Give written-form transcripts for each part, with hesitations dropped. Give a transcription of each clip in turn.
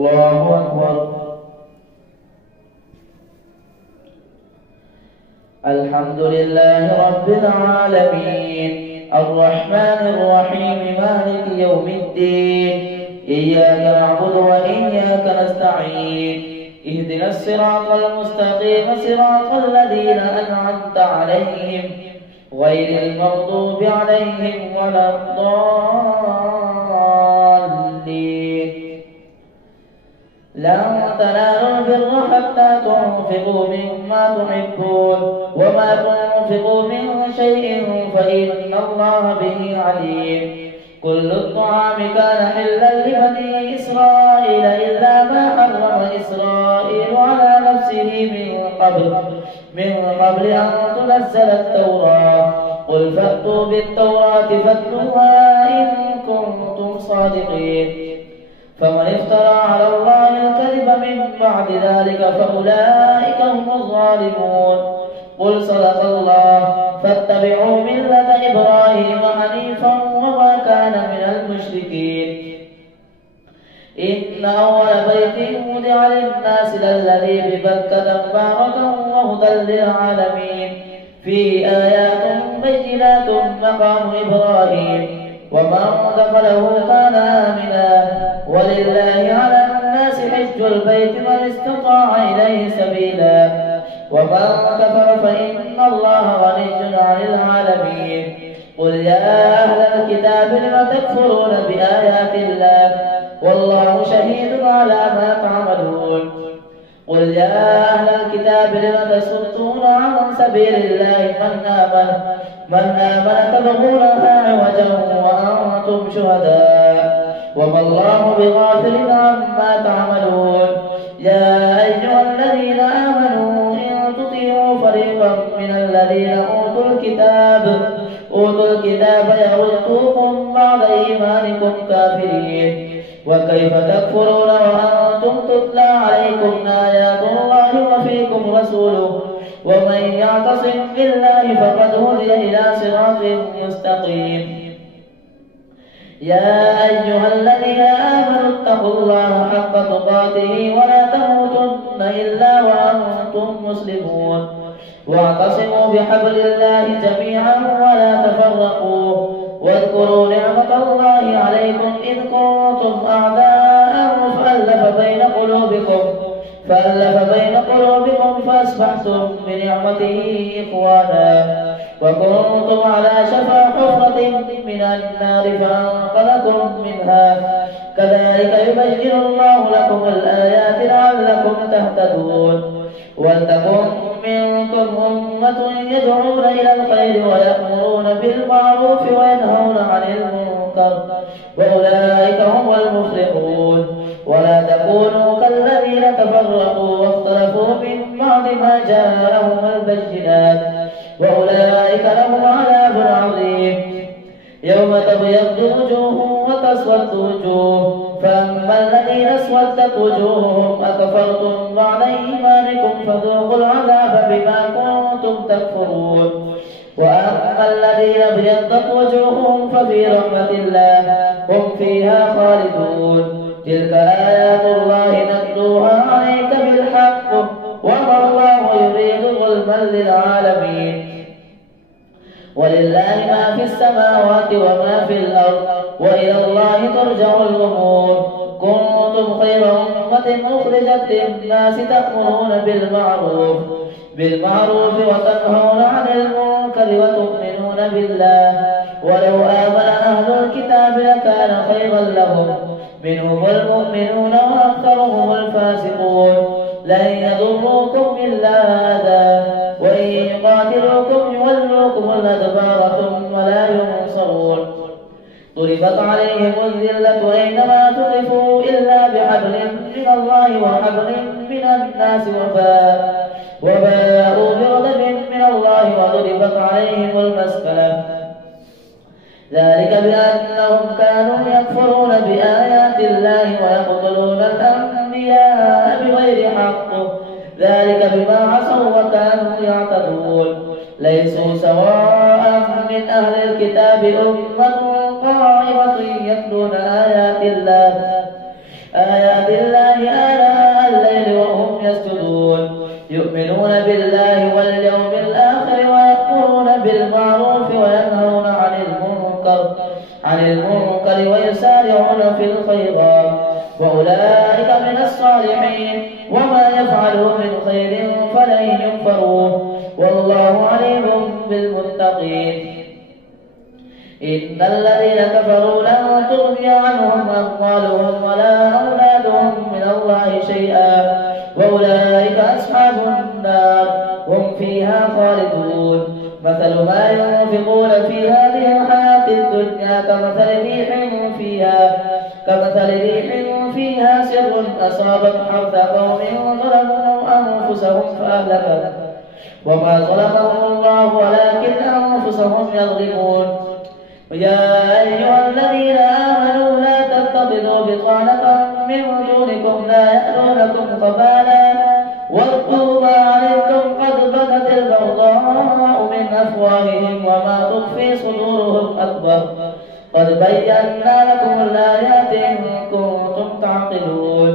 الله أكبر. الحمد لله رب العالمين الرحمن الرحيم مالك يوم الدين إياك نعبد وإياك نستعين اهدنا الصراط المستقيم صراط الذين أنعمت عليهم غير المغضوب عليهم ولا الضالين. لن تنالوا البر حتى تنفقوا مما تحبون وما تنفقوا من شيء فإن الله به عليم. كل الطعام كان حلا لبني إسرائيل إلا ما حرم إسرائيل على نفسه من قبل أن تنزل التوراة. قل فأتوا بالتوراة فاتلوها إن كنتم صادقين. فمن افترى على الله الكذب من بعد ذلك فأولئك هم الظالمون. قل صدق الله فاتبعوا ملة إبراهيم حنيفا وما كان من المشركين. إن أول بيت وضع للناس للذي ببكة مباركا وهدى للعالمين فيه آيات بينات مقام إبراهيم ومن دخله كان آمنا ولله على الناس حج البيت من استطاع إليه سبيلا ومن كفر فإن الله غني عن العالمين. قل يا أهل الكتاب لم تكفرون بآيات الله والله شهيد على ما تعملون. قل يا أهل الكتاب لم تصدون عن سبيل الله من آمن تبغونها عوجا وأنتم شهداء وما الله بغافل عما تعملون. يا أيها الذين آمنوا إن تطيعوا فريقا من الذين أوتوا الكتاب يردوكم بعد إيمانكم كافرين. وكيف تكفرون وأنتم تتلى عليكم آيات الله وفيكم رسوله ومن يعتصم بالله فقد هدي إلى صراط مستقيم. يا أيها الذين آمنوا اتقوا الله حق تقاته ولا تموتن إلا وأنتم مسلمون. واعتصموا بحبل الله جميعا ولا تفرقوا واذكروا نعمة الله عليكم إذ كنتم أعداء فألف بين قلوبكم فأصبحتم بنعمته إخوانا وكنتم على شفا حفرة من النار فأنقذكم منها. كذلك يبين الله لكم الآيات لعلكم تهتدون. ولتكن منكم أمة يدعون إلى الخير ويأمرون بالمعروف وينهون عن المنكر وأولئك هم المفلحون. ولا تكونوا كالذين تفرقوا واختلفوا من بعد ما جاءهم البينات وأولئك لهم عذاب عظيم. يوم تبيض وجوه وتسود وجوه فأما الذين اسودت وجوههم أكفرتم بعد إيمانكم فذوقوا العذاب بما كنتم تكفرون. وأما الذين ابيضت وجوههم ففي رحمة الله هم فيها خالدون. تلك آيات الله نتلوها عليك بالحق وما الله يريد ظلما للعالمين. ولله ما في السماوات وما في الأرض وإلى الله ترجع الأمور. كنتم خير أمة أخرجت للناس تأمرون بالمعروف وتنهون عن المنكر وتؤمنون بالله. ولو آمن أهل الكتاب لكان خيرا لهم منهم المؤمنون وأكثرهم الفاسقون. لن يضروكم إلا أذى وإن يقاتلوكم يولوكم الأدبار ثم لا ينصرون. ضربت عليهم الذلة أينما ثقفوا إلا بحبل من الله وحبل من الناس وباءوا بغضب من الله وضربت عليهم المسكنة. ذلك بأنهم كانوا يكفرون بآيات الله ويقتلون الأنبياء بغير حق ذلك بما عصوا وكانوا يعتدون. ليسوا سواء من أهل الكتاب أمة قائمة يتلون آيات الله يؤمنون بالله واليوم الآخر ويأمرون بالمعروف وينهون عن المنكر ويسارعون في الخيرات وأولئك من الصالحين وما يفعلوا من خير فلن يكفروه والله عليم بالمتقين. إن الذين كفروا لن تغني عنهم أموالهم ولا أولادهم من الله شيئا وأولئك أصحاب النار هم فيها خالدون. مثل ما ينفقون في هذه الحياة الدنيا كمثل ريح فيها سر أصابت حرث قوم ظلموا أنفسهم فأهلكت وما ظلمهم الله ولكن أنفسهم يظلمون. يا أيها الذين آمنوا لا تتخذوا بطانة من دونكم لا يألونكم خبالا ودوا ما علمتم قد بدت البغضاء من أفواههم وما تخفي صدورهم أكبر قد بينا لكم الآيات إن كنتم تعقلون.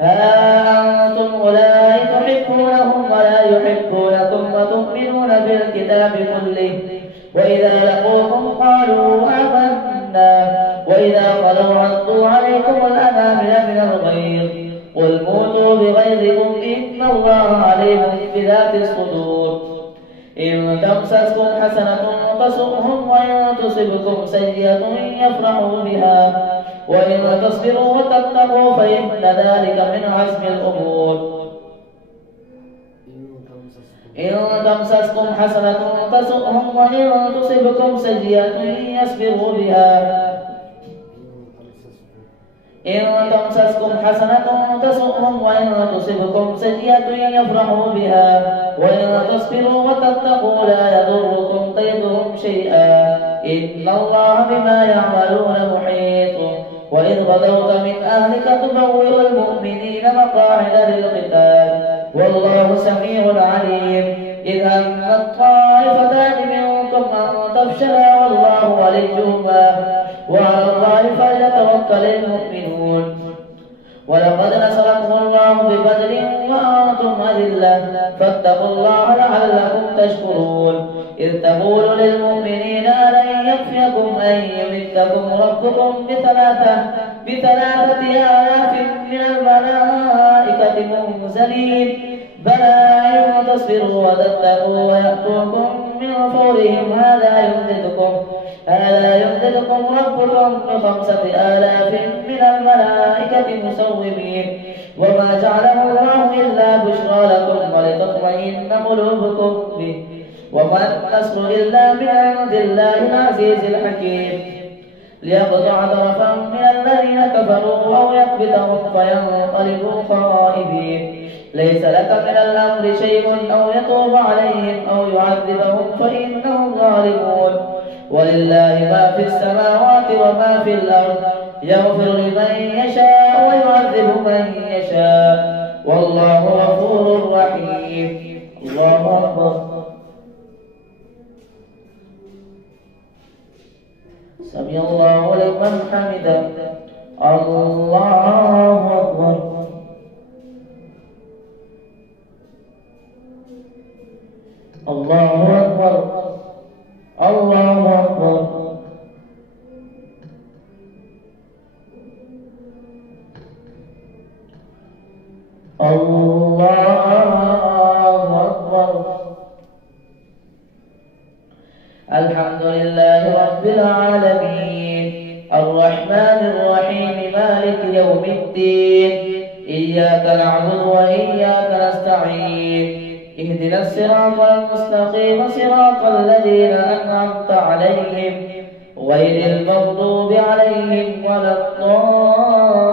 ها أنتم أولئك تحبونهم ولا يحبونكم وتؤمنون بالكتاب كله وإذا لقوكم قالوا آمنا وإذا خلوا عضوا عليكم الأنامل من الغيظ قل موتوا بغيظكم إن الله عليم بذات الصدور. إن تمسسكم حسنة تسؤهم وإن تصبكم سيئة يفرحوا بها وإن تصبروا وتتقوا فإن ذلك من عزم الأمور. إن تمسسكم حسنة تسؤهم وإن تصبكم سيئة يصبروا بها إن تمسسكم حسنة تسؤهم وإن تصبكم سيئة يفرحوا بها وإن تصبروا وتتقوا لا يضركم كيدهم شيئا إن الله بما يعملون محيط. وإذ غدوت من أهلك تبوئ المؤمنين مقاعد للقتال والله سميع عليم. إذ همت طائفتان منكم أن تفشلا والله وليهما وعلى الله فليتوكل المؤمنون. ولقد نصركم الله ببدر وأنتم أذلة فاتقوا الله لعلكم تشكرون. إذ تقول للمؤمنين ألن يكفيكم أن يمدكم ربكم بثلاثة آلاف من الملائكة منزلين بلى إن تصبروا وتتقوا ويأتوكم من فورهم هذا يمددكم ربكم ب5,000 من الملائكة مسومين وما جعله الله إلا بشرى لكم ولتطمئن قلوبكم به وما النصر إلا من عند الله العزيز الحكيم. ليقطع طرفا من الذين كفروا أو يكبتهم فينقلبوا خائبين. ليس لك من الأمر شيء أو يتوب عليهم أو يعذبهم فإنهم ظالمون. ولله ما في السماوات وما في الأرض يغفر لمن يشاء ويعذب من يشاء والله غفور رحيم. الله أكبر. سمع الله لمن حمده. الله أكبر. الله أكبر. الله أكبر. الله أكبر. الحمد لله رب العالمين الرحمن الرحيم مالك يوم الدين إياك نعبد وإياك نستعين اهدنا الصراط المستقيم صراط الذين أنعمت عليهم غير المغضوب عليهم ولا الضالين.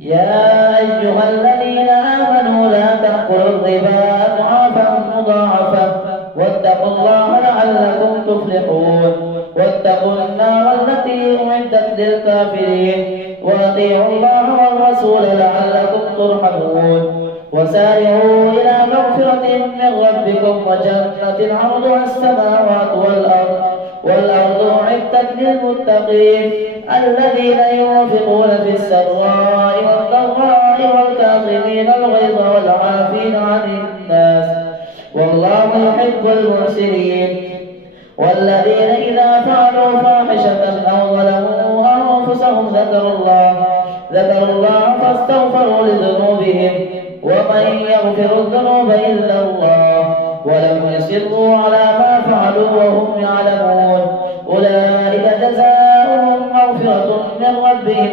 يا أيها الذين آمنوا لا تأكلوا الربا أضعافا مضاعفة واتقوا الله لعلكم تفلحون. واتقوا النار التي أعدت للكافرين وأطيعوا الله والرسول لعلكم ترحمون. وسارعوا إلى مغفرة من ربكم وجنة عرضها السماوات والأرض أعدت للمتقين الذين ينفقون في السراء والضراء الله والكاظمين الغيظ والعافين عن الناس والله يحب المحسنين. والذين إذا فعلوا فاحشة أو ظلموا أنفسهم ذكروا الله فاستغفروا لذنوبهم ومن يغفر الذنوب إلا الله ولم يصروا على ما فعلوا وهم يعلمون أولئك جزاؤهم مغفرة من ربهم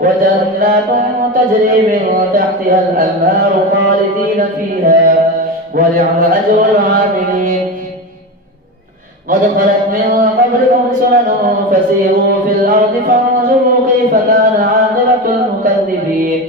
وجنات تجري من تحتها الأنهار خالدين فيها ونعم أجر العاملين. قد خلت من قبلكم سنن فسيروا في الأرض فانظروا كيف كان عاقبة المكذبين.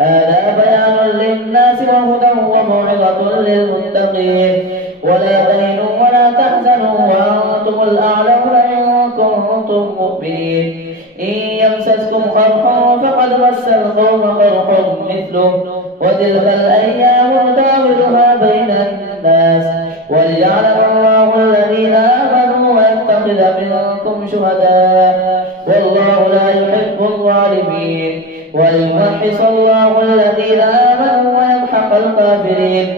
هذا بيان للناس وهدى وموعظة للمتقين. ولا تهنوا ولا تحزنوا وأنتم الأعلون إن كنتم مؤمنين. إن يمسسكم قرح فقد مس القوم قرح مثله وتلك الأيام نداولها بين الناس وليعلم الله الذين آمنوا ويتخذ منكم شهداء والله لا يحب الظالمين وليمحص الله الذين آمنوا ويمحق الكافرين.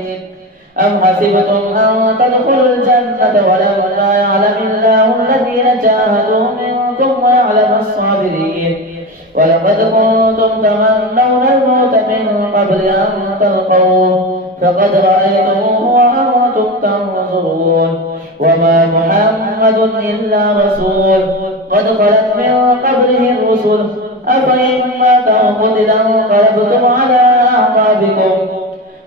أم حسبتم أن تدخلوا الجنة ولما يعلم الله الذين جاهدوا منكم ويعلم الصابرين. ولقد كنتم تمنون الموت من قبل أن تلقوه فقد رأيتموه وأنتم تنظرون. وما محمد إلا رسول قد خلت من قبله الرسل أفإن مات أو قتل انقلبتم على أعقابكم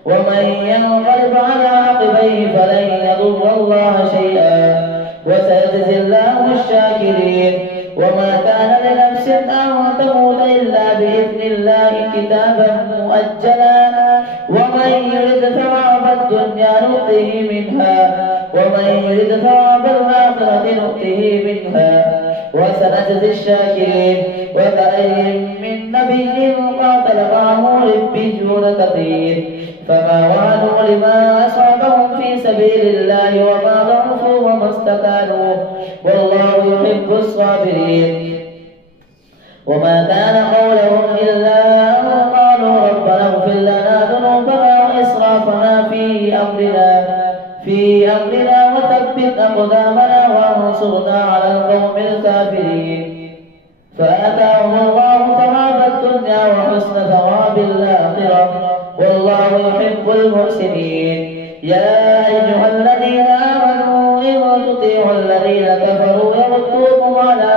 ومن ينقلب على عقبيه فلن يضر الله شيئا وسيجزي الله الشاكرين. وما كان لنفس أن تموت إلا بإذن الله كتابا مؤجلا ومن يرد ثواب الدنيا نؤته منها ومن يرد ثواب الآخرة نؤته منها وسنجزي الشاكرين. وكأين من نبي قاتل معه ربيون كثير فما وهنوا لما أصابهم في سبيل الله وما ضعفوا وما استكانوا والله يحب الصابرين. وما كان قولهم إلا أن قالوا ربنا اغفر لنا ذنوبنا وإسرافنا في أمرنا وثبت أقدامنا وانصرنا على القوم الكافرين. فآتاهم الله ثواب الدنيا وحسن ثواب الآخرة والله يحب المحسنين. يا أيها الذين آمنوا إن تطيعوا الذين كفروا يردوكم على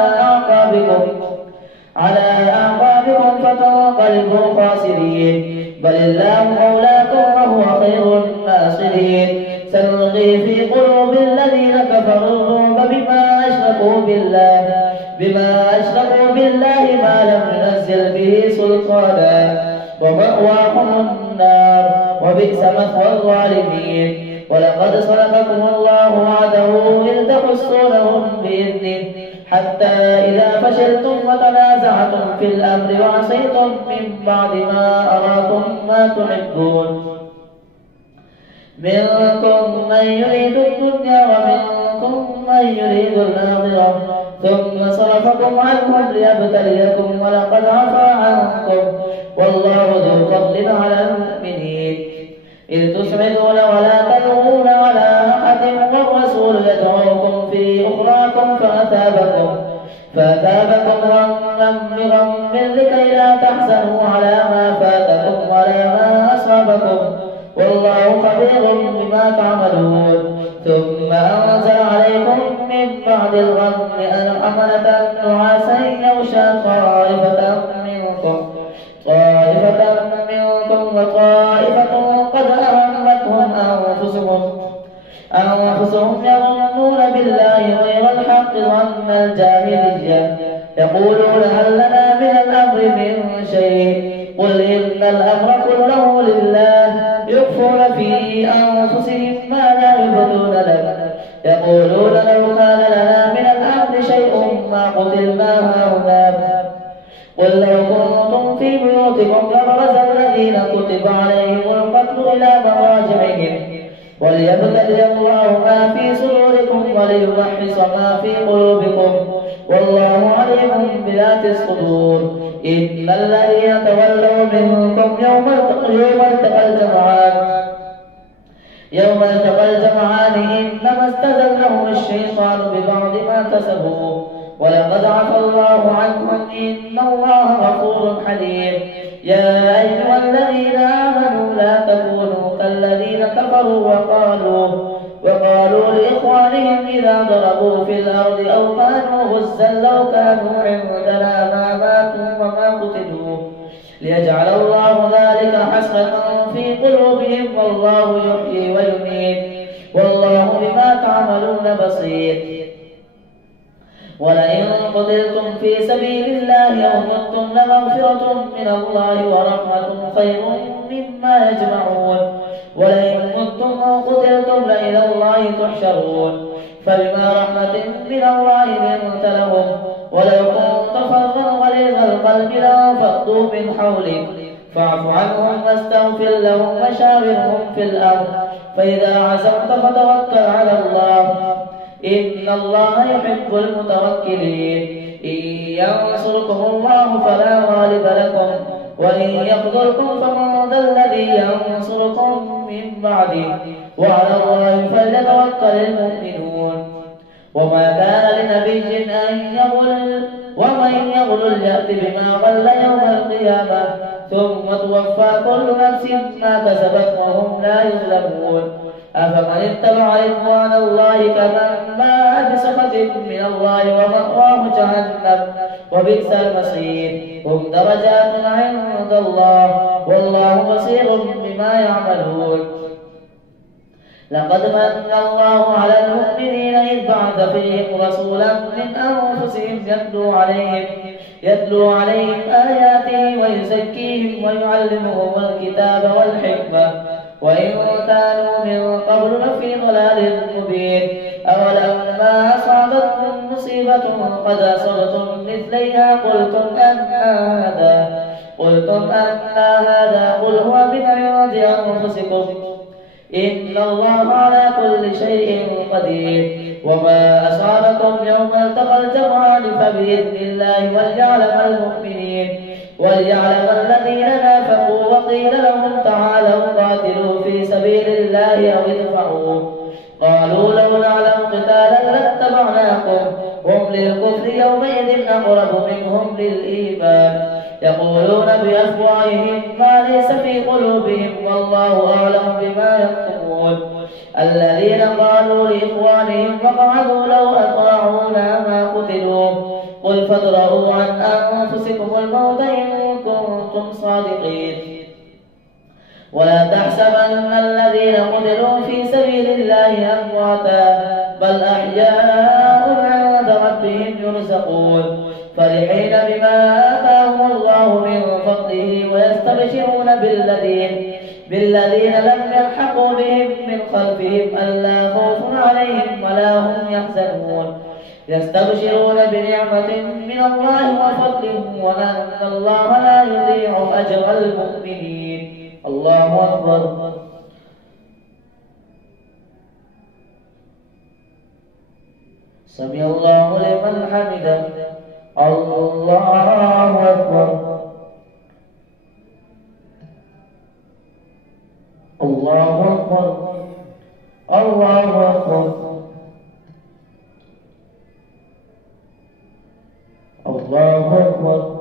أعقابكم فتنقلبوا خاسرين. بل الله مولاكم وهو خير الناصرين. سنلقي في قلوب الذين كفروا الرعب بما أشركوا بالله ما لم ينزل به سلطانا ومأواهم النار وبئس مثوى الظالمين. ولقد صدقكم الله وعده إذ تحسونهم بإذنه حتى إذا فشلتم وتنازعتم في الأمر وعصيتم من بعد ما أراكم ما تحبون منكم من يريد الدنيا ومنكم من يريد الآخرة ثم صرفكم عنهم ليبتليكم ولقد عفا عنكم والله ذو فضل على المؤمنين. إذ تسعدون ولا تلوون على أحد والرسول يدعوكم في أخراكم فأثابكم غما بغم لكي لا تحزنوا على ما فاتكم ولا ما أصابكم والله خبير بما تعملون. ثم أنزل عليكم من بعد الغم أمنة نعاسا يغشى طائفة منكم وطائفة قد أهمتهم أنفسهم يظنون بالله غير الحق ظن الجاهلية يقولون هل لنا من الأمر من شيء قل إن الأمر كله لله يخفون في أنفسهم ما لا يبدون لك يقولون لو كان لنا من الأمر شيء ما قتلنا هاهنا قل لو كنتم في بيوتكم لبرز الذين كتب عليهم القتل إلى مضاجعهم وليبتلي الله ما في صدوركم وليمحص ما في قلوبكم والله عليم بذات الصدور. إن الذين تولوا منكم يوم التقى الجمعان إنما استزلهم الشيطان ببعض ما كسبوا ولقد عفى الله عنهم إن الله غفور حليم. يا أيها الذين آمنوا لا تكونوا كالذين كفروا وقالوا لإخوانهم إذا ضربوا في الأرض أو كانوا غزا لو كانوا عندنا ما ماتوا وما قتلوا ليجعل الله ذلك حسرة في قلوبهم والله يحيي ويميت والله بما تعملون بصير. ولئن قتلتم في سبيل الله أو متم لمغفرة من الله ورحمة خير مما يجمعون. ولئن متم أو قتلتم لإلى الله تحشرون. فبما رحمة من الله لنت لهم ولو كنت فظا غليظ القلب لانفضوا من حولك فاعف عنهم واستغفر لهم وشاورهم في الأمر فإذا عزمت فتوكل على الله إن الله يحب المتوكلين. إن ينصركم الله فلا غالب لكم وإن يخذلكم فمن ذا الذي ينصركم من بعده وعلى الله فليتوكل المؤمنون. وما كان لنبي أن يغل ومن يغل يأت بما غل يوم القيامة ثم توفى كل نفس ما كسبت وهم لا يظلمون. أفمن اتبع رضوان الله كمن باء بسخط من الله ومأواه جهنم وبئس المصير. هم درجات عند الله والله بصير بما يعملون. لقد من الله على المؤمنين إذ بعث فيهم رسولا من أنفسهم يتلو عليهم آياته ويزكيهم ويعلمهم الكتاب والحكمة وإن كانوا من قبل لفي ضلال مبين. أولما أصابتكم مصيبة قد أصبتم مثليها قلتم أن هذا قل هو من عند أنفسكم إن الله على كل شيء قدير. وما أصابكم يوم التقى الجمعان فبإذن الله وليعلم الذين نافقوا وقيل لهم تعالوا قاتلوا في سبيل الله أو ادفعوا قالوا لو نعلم قتالا لاتبعناكم هم للكفر يومئذ أقرب منهم للإيمان يقولون بأفواههم ما ليس في قلوبهم والله أعلم بما يكتمون. الذين قالوا لإخوانهم فقعدوا لو أطاعونا ما قتلوا قل فادرءوا عن أنفسكم الموت إن كنتم صادقين. ولا تحسبن الذين قتلوا في سبيل الله أمواتا بل أحياء عند ربهم يرزقون فرحين بما آتاهم الله من فضله ويستبشرون بالذين لم يلحقوا بهم من خلفهم ألا خوف عليهم ولا هم يحزنون يستبشرون بنعمة من الله وفضله وأن الله لا يضيع أجر المؤمنين. الله أكبر. سمع الله لمن حمده. الله أكبر. الله أكبر. الله أكبر. الله أكبر.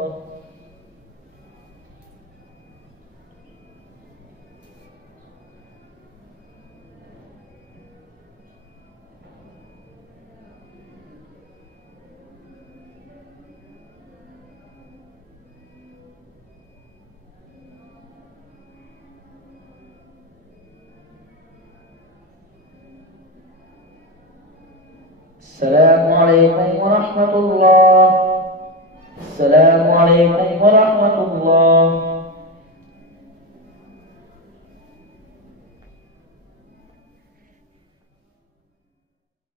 السلام عليكم ورحمة الله. السلام عليكم